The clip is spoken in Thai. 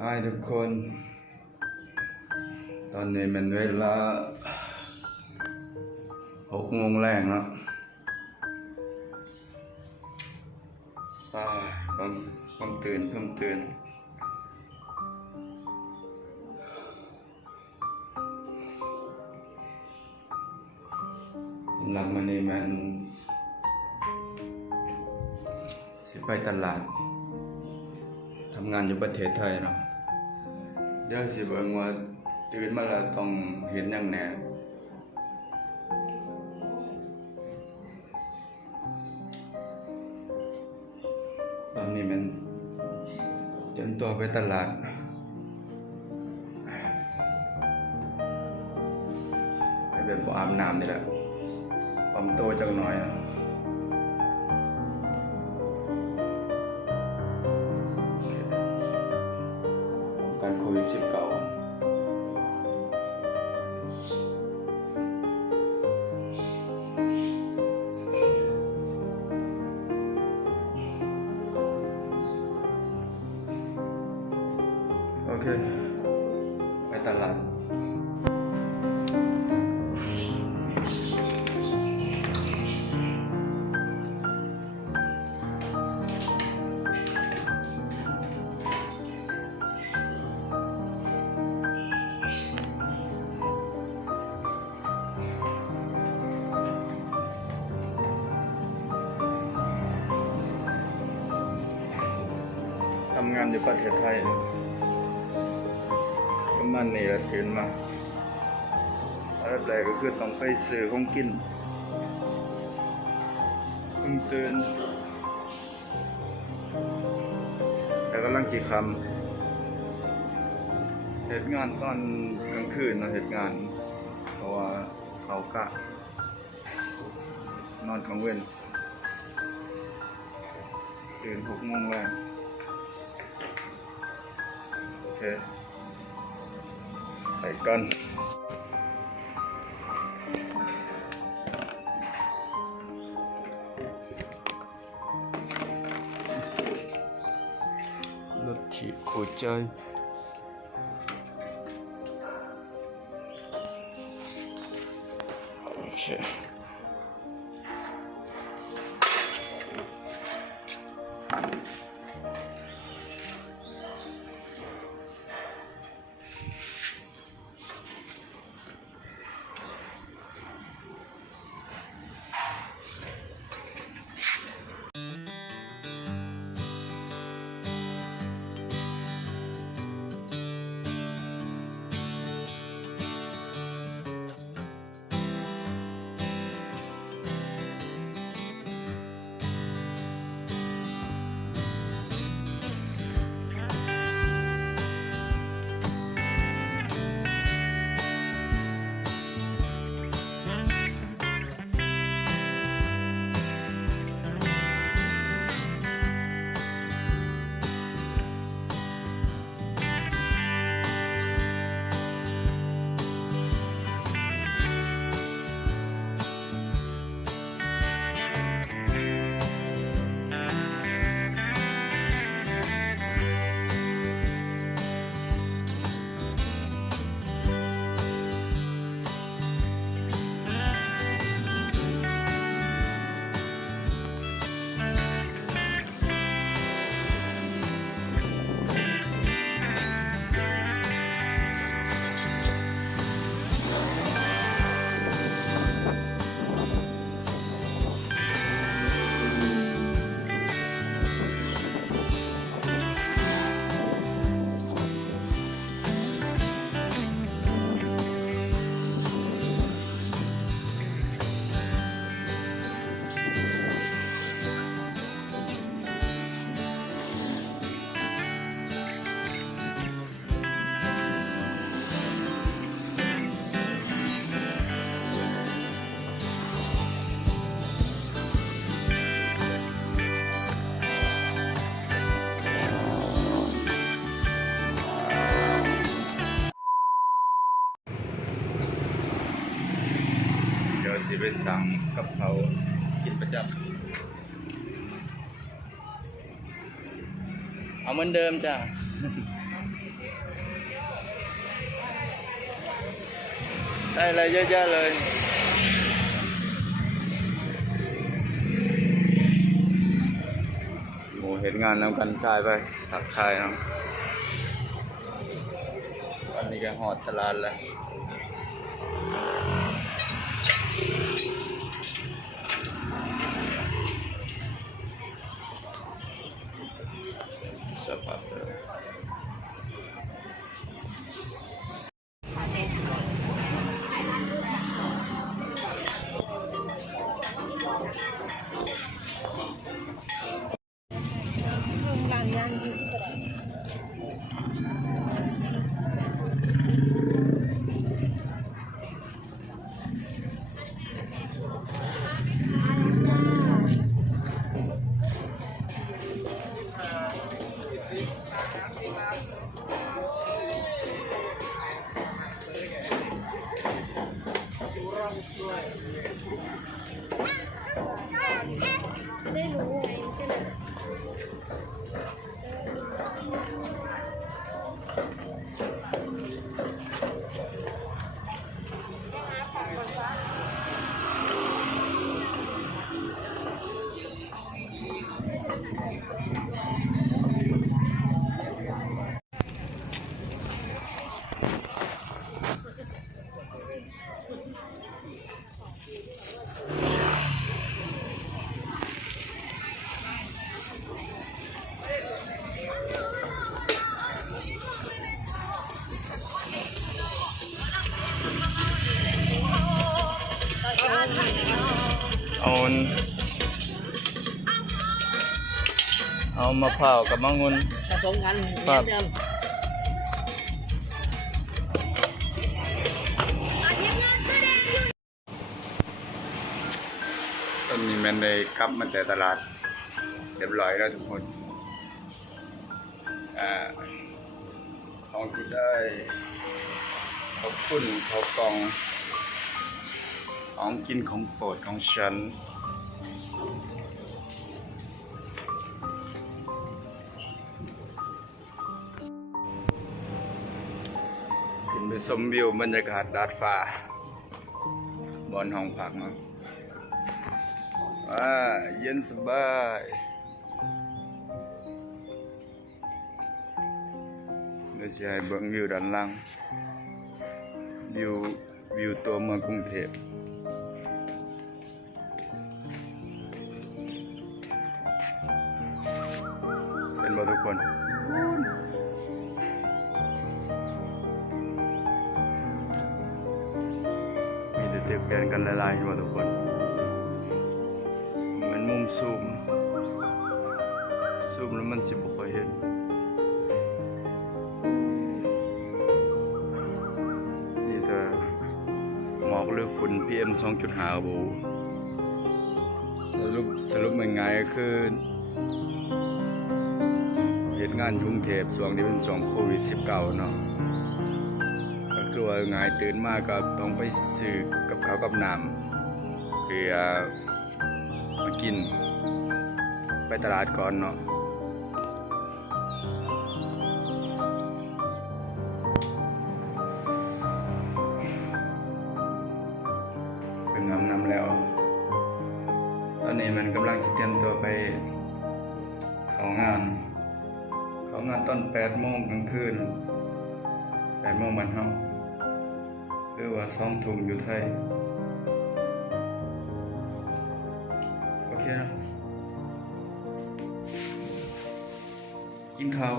ให้ทุกคนตอนนี้มันเวลา6 โมงแรงแล้วผมตื่นสำหรับวันนี้มันสิไปตลาดทำงานอยู่ประเทศไทยเนาะเดี๋ยวสิเบิ่งว่าตื่นมาแล้วต้องเห็นอย่างแหน่ตอนนี้มันเตรียมตัวไปตลาดไปแบบบ่อาบน้ำนี่แหละปลอมตัวจังหน่อยการโควิด19โอเคไปตลาดทำงานอยู่ประเทศไทยประมาณนี้ละตื่นมาอันดับแรกก็คือต้องไปซื้อของกินเพิ่งตื่นแต่กำลังสิคำเหตุงานตอนกลางคืนเหตุงานเพราะว่าเขากะนอนกลางเว้นตื่น6 โมงแล้วโอเคไปกันรถถีบหัวใจโอเคที่ไปสั่งกับเขากินประจำเอาเหมือนเดิมจ้ะ ได้อะไรเยอะแยะเลยโอ้เห็นงานนำกันทายไปทักทายเนาะวันนี้ก็หอดตลาดแล้วสภาพได้รู้ไงใช่ไหมเอามะพร้าวกับมะงุนผสมกันเหมื ครั อบ นเดิม ตอนนี้มันได้กลับมาแต่ตลาดเรียบร้อยแล้วทุกคนของที่ได้ขอบคุณเขากล่องของกินของโปรดของฉันขึ้นไปชมวิวบรรยากาศดาดฟ้าบนห้องพักเนาะเย็นสบายเดี๋ยวจะให้เบิ่งวิวด้านล่างวิวตัวเมืองกรุงเทพเป็นบ่ทุกคนมีแต่ตึกแดนกันหลายๆบ่ทุกคนมันมุมซูมแล้วมันสิบ่ค่อยเห็นนี่แต่หมอกหรือฝุ่น PM 2.5 บูสรุปง่ายๆก็คือเหตุงานกรุงเทพช่วงนี้เป็นช่วงโควิด 19 เนาะก็คือว่าง่ายตื่นมาก็ต้องไปซื้อกับข้าวกับน้ำเพื่อมากินไปตลาดก่อนเนาะเป็นนำแล้วตอนนี้มันกำลังจะเตรียมตัวไปเข้างานตอน8 โมงกลางคืน8 โมงบ้านเฮาหรือว่า2 ทุ่มอยู่ไทยโอเคนะกินข้าว